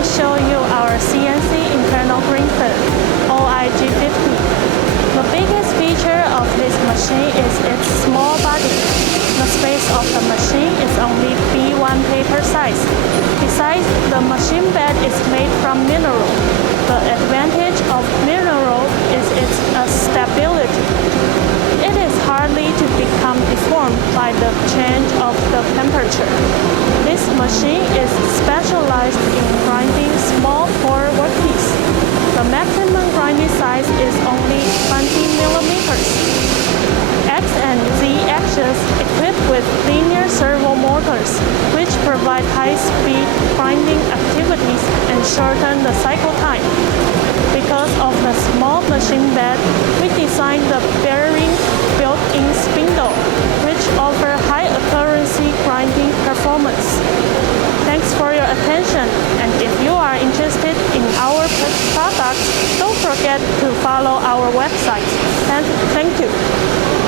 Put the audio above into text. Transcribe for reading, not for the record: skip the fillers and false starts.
to show you our CNC internal printer, OIG-50. The biggest feature of this machine is its small body. The space of the machine is only B1 paper size. Besides, the machine bed is made from mineral. The advantage of mineral is its stability. It is hardly to become deformed by the change of the temperature. This machine is specialized in grinding small core workpiece. The maximum grinding size is only 20 millimeters. X and Z axes equipped with linear servo motors, which provide high-speed grinding activities and shorten the cycle time. Because of the small machine bed, we designed the bearing built-in spindle, which offer high accuracy grinding performance. Thanks for your attention, and if you are interested in our products, don't forget to follow our website. And thank you.